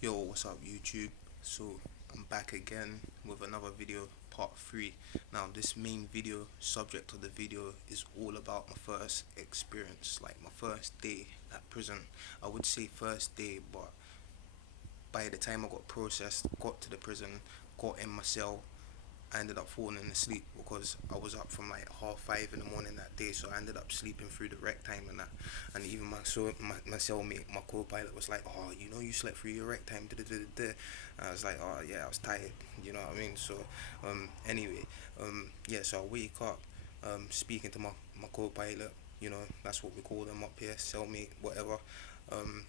Yo, what's up YouTube? So I'm back again with another video, part 3. Now this main video, subject of the video is all about my first experience, like my first day at prison. I would say first day, but by the time I got processed, got to the prison, got in my cell, I ended up falling asleep because I was up from like 5:30 in the morning that day, so I ended up sleeping through the rec time and that. And even my cellmate, my co-pilot was like, "Oh, you slept through your rec time." Da, da, da, da. I was like, "Oh yeah, I was tired." You know what I mean? So anyway, yeah. So I wake up, speaking to my co-pilot. That's what we call them up here, cellmate, whatever. Um,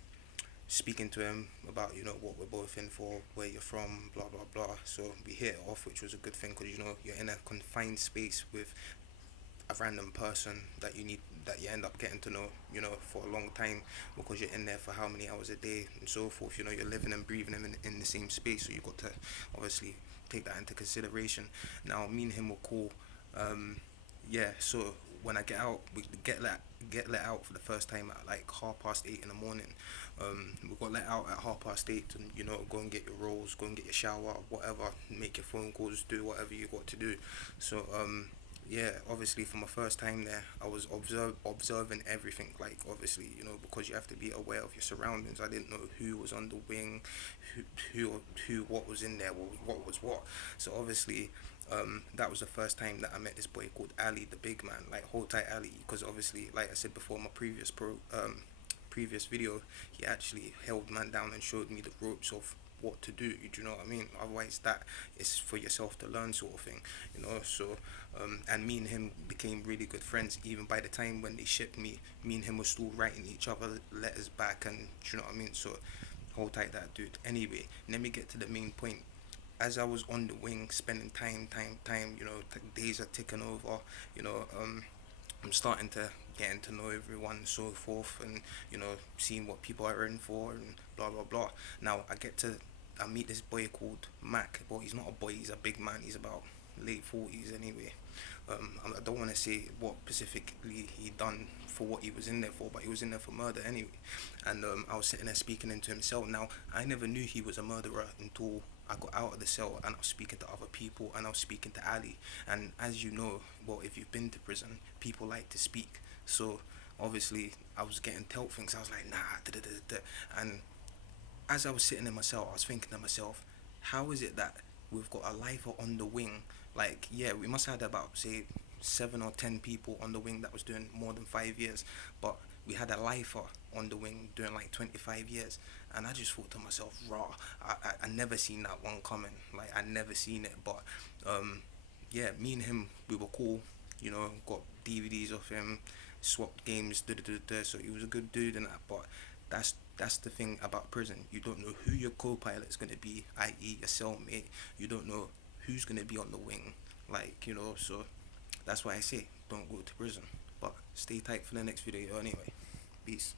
Speaking to him about what we're both in for, where you're from, blah blah blah. So we hit it off, which was a good thing because you're in a confined space with a random person that you end up getting to know, for a long time because you're in there for how many hours a day and so forth. You're living and breathing in the same space, so you got to obviously take that into consideration. Now, me and him were cool. Yeah, so when I get out, we get let out for the first time at like 8:30 in the morning. We got let out at 8:30 to go and get your rolls, go and get your shower, whatever, make your phone calls, do whatever you got to do. So yeah, obviously for my first time there, I was observing everything. Like obviously, because you have to be aware of your surroundings. I didn't know who was on the wing, who what was in there, what was what. So obviously, that was the first time that I met this boy called Ali, the big man, like hold tight Ali, because obviously, like I said before, my previous video, he actually held man down and showed me the ropes of what to do. Do you know what I mean? Otherwise, that is for yourself to learn, sort of thing. So and me and him became really good friends. Even by the time when they shipped me and him were still writing each other letters back, and do you know what I mean? So hold tight, that dude. Anyway, let me get to the main point. As I was on the wing, spending time, days are ticking over. You know, I'm starting to getting to know everyone and so forth, and seeing what people are in for and blah blah blah. Now I meet this boy called Mac. Well, he's not a boy, he's a big man. He's about late 40s anyway. I don't want to say what specifically he done for what he was in there for, but he was in there for murder anyway. And I was sitting there speaking into himself. Now I never knew he was a murderer until I got out of the cell and I was speaking to other people and I was speaking to Ali. And as you know, well, if you've been to prison, people like to speak. So obviously, I was getting told things. I was like, nah, da da da da. And as I was sitting in my cell, I was thinking to myself, how is it that we've got a lifer on the wing? Like, yeah, we must have had about, say, 7 or 10 people on the wing that was doing more than 5 years, but we had a lifer on the wing doing like 25 years. And I just thought to myself, raw, I never seen that one coming. Like, I never seen it, but yeah, me and him, we were cool. Got DVDs of him, swapped games, da da da da. So he was a good dude and that. But that's the thing about prison. You don't know who your co-pilot is gonna be, i.e., your cellmate. You don't know who's gonna be on the wing, like So that's why I say don't go to prison. But stay tight for the next video anyway. Peace.